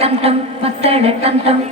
டம் டம் மத்தள டம் டம்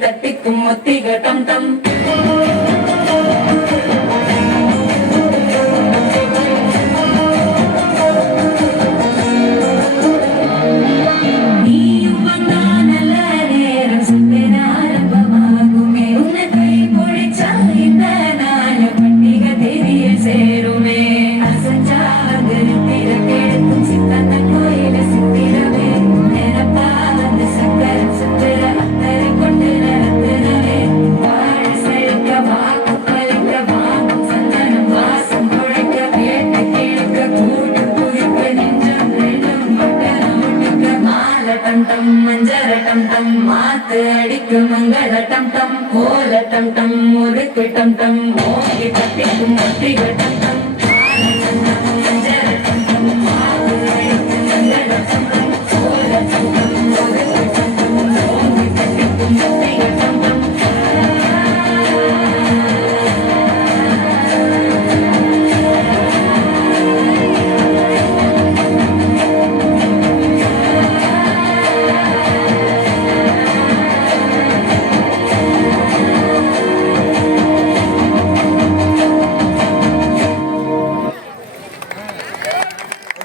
தட்டிக்கும் ஒத்திக டம் டம் நீயும் வந்தா நல்ல நேரம் சந்தன ஆரம்பமாகுமே உன்னை கை பொழிச்சா இந்த நாள் பண்டிகை தெரிய சேருமே அசஞ்சா திருத்திர கேட்கும் சித்தந்த கோயில சித்திரமே நிரப்பா வந்து சக்கர சுத்திர அத்தரை கொண்டு டம் டம் மஞ்சர டம் டம் மாத்து அடிக்கு மங்கள டம் டம் கோல டம் டம் முறுக்கு டம் டம் மோகி தட்டிக்கும் ஒத்திக டம் டம்